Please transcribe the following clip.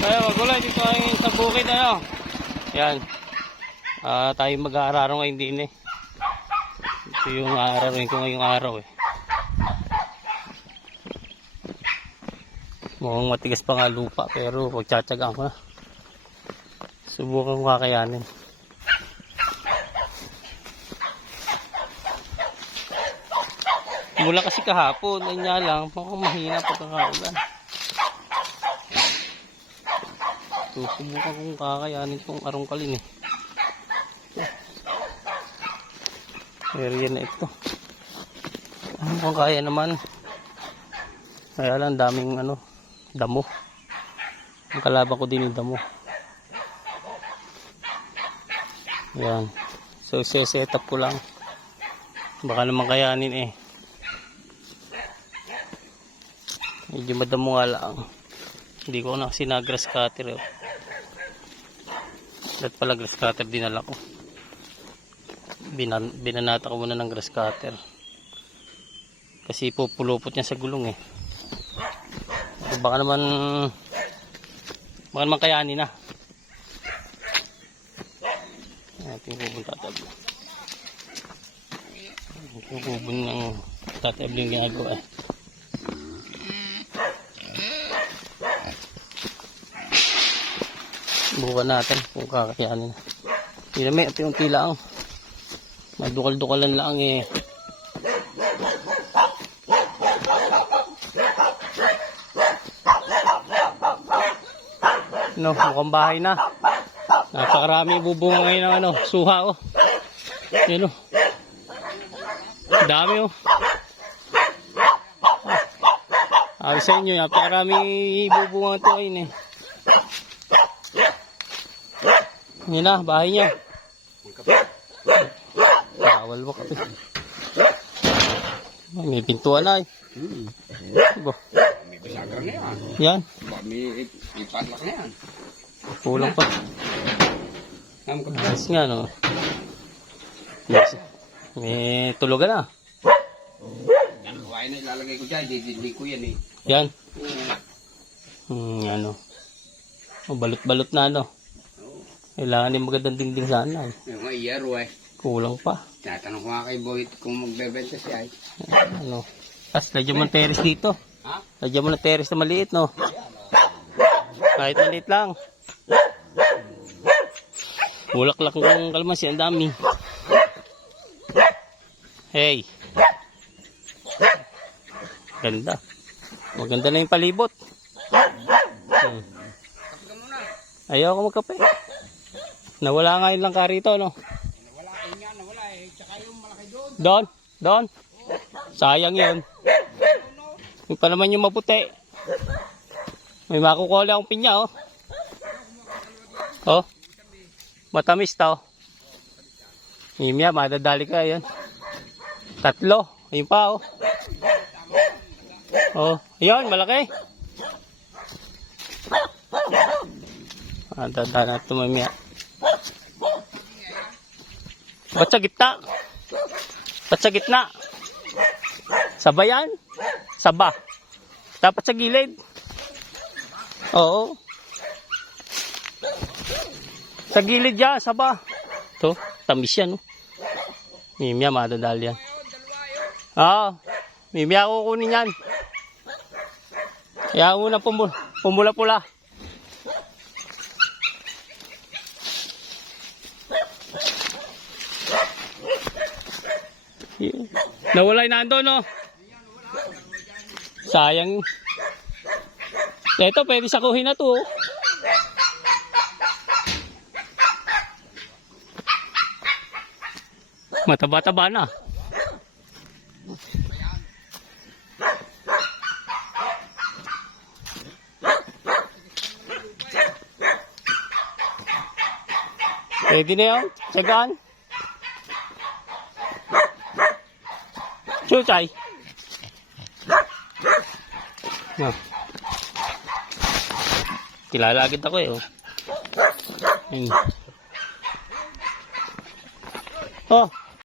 Tayo magulay dito ay sa bukid tayo. Yan. Tayo mag-aararo ngayon din eh. Ito yung aararin ko ngayong araw eh. Mukhang matigas pa nga lupa pero pagtsatsagaan ko na. Subukan ko kakayanin. Mula kasi kahapon, niya lang, mukhang mahina pagkakaulan. Susubukan kong kakayanin itong arungkalin eh. Area na ito. Kung kaya naman. Kaya lang daming damo. Ang kalaban ko din yung damo. Ayan. So set up ko lang. Baka naman kayanin eh. Medyo madamo nga lang. Hindi ko na kasi na-grass cutter eh. Dapat pala grass cutter dinala ko. Binanata ko muna ng grass cutter. Kasi pupulupot niya sa gulong eh. Baka naman kayanin na. Ating hubon tatablo. Ating hubon ng tatablo yung ginagawa eh. Bukan natin kung kakayanin. Hindi na may unti-unti lang. Madukal-dukalan lang eh. Mukhang bahay na. Napakarami bubunga ngayon ng suha oh. Yan oh. Dami oh. Sabi sa inyo, napakarami bubunga ito ngayon eh. Yan na, bahay niya. Bawal mo kape. May pintuan na eh. Diba? May basagar na yan. Yan. May ipatlak na yan. Kulang pa. Ayos nga no. May tulugan na. Yan, kuhain na ilalagay ko dyan. Didili ko yan eh. Yan. Ano. Balot-balot na no. Kailangan din magandang dingding sana eh. Yung nga iyaro eh. Kulang pa. Tatanong ko nga kay Boyd kung magbebenta siya eh. Ano. Tapos lagyan mo ng terrace dito. Ha? Lagyan mo ng terrace na maliit no. Kahit maliit lang. Bulaklak ng kalmasi, ang dami. Hey. Ganda. Maganda na yung palibot. Ayaw ko magkape. Nawala nga yun lang ka rito, no? Nawala eh nga, nawala eh. Tsaka yung malaki doon. Doon. Sayang yun. Yung pa naman yung maputi. May makukuli akong pinya, oh. Oh. Matamis to. Mimya, madadali ka yan. 3. Ayun pa, oh. Oh. Ayun, malaki. Tanda na ito, mimya. Ba't sa gitna? Ba't sa gitna? Saba yan? Saba. Dapat sa gilid. Oo. Sa gilid yan, saba. Ito, tamis yan. Mimya, madadali yan. Mimya, kukunin yan. Kaya muna pumula-pula. Nawala yung nando, no? Sayang. Ito, pwede sakuhin na to. Mataba-taba na. Pwede na yun. Tsagaan. Chuchay. Kilala agad ako eh. Oh.